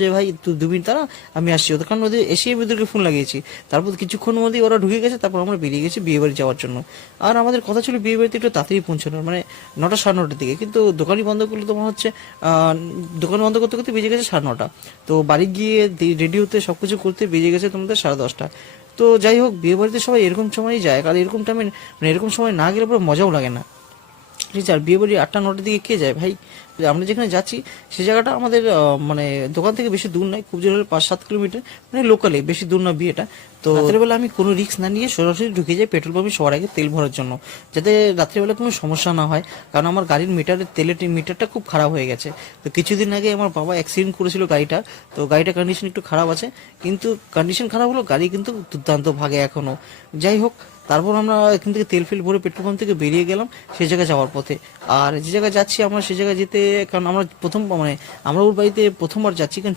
যে ভাই তুই 2 মিনিট দাঁড়া, আমি আসছি। ওদের কারণ ওদের এসে আমি ওদেরকে ফোন লাগিয়েছি। তারপর কিছুক্ষণের মধ্যেই ওরা ঢুকে গেছে, তারপর আমরা বেরিয়ে গেছি বিয়ে বাড়ি যাওয়ার জন্য। আর আমাদের কথা ছিল বিয়ে বাড়িতে একটু তাড়াতাড়ি পৌঁছানোর, মানে 9টা 9:30 দিকে, কিন্তু দোকানই বন্ধ করলে তোমার হচ্ছে দোকান বন্ধ করতে করতে বেজে গেছে 9:30। তো বাড়ি গিয়ে রেডি হতে সবকিছু করতে বেজে গেছে তোমাদের 10:30। তো যাই হোক, বিয়ে বাড়িতে সবাই এরকম সময়ই যায়, আর এরকম টাইমে মানে এরকম সময় না গেলে পরে মজাও লাগে না। ঠিক আছে, আর বিয়ে বাড়ি 8টা 9টার দিকে কে যায় ভাই? আমরা যেখানে যাচ্ছি সেই জায়গাটা আমাদের মানে দোকান থেকে বেশি দূর নয়, খুব জোর হলে 5-7 কিলোমিটার, মানে লোকালে, বেশি দূর না বিয়েটা। তো রাত্রেবেলা আমি কোনো রিস্ক না নিয়ে সরাসরি ঢুকে যাই পেট্রোল পাম্পে সবার আগে তেল ভরার জন্য, যাতে রাত্রেবেলা কোনো সমস্যা না হয়। কারণ আমার গাড়ির তেলের মিটারটা খুব খারাপ হয়ে গেছে। তো কিছুদিন আগে আমার বাবা অ্যাক্সিডেন্ট করেছিল গাড়িটা, তো গাড়িটা কন্ডিশন একটু খারাপ আছে, কিন্তু কন্ডিশন খারাপ হলো, গাড়ি কিন্তু দুর্দান্ত ভাগে এখনো। যাই হোক, তারপর আমরা এখান থেকে তেল ফেল ভরে পেট্রোল পাম্প থেকে বেরিয়ে গেলাম সেই জায়গায় যাওয়ার পথে। আর যে জায়গায় যাচ্ছি আমরা সেই জায়গায় যেতে, কারণ আমরা প্রথম মানে আমরা ওর বাড়িতে প্রথমবার যাচ্ছি, কারণ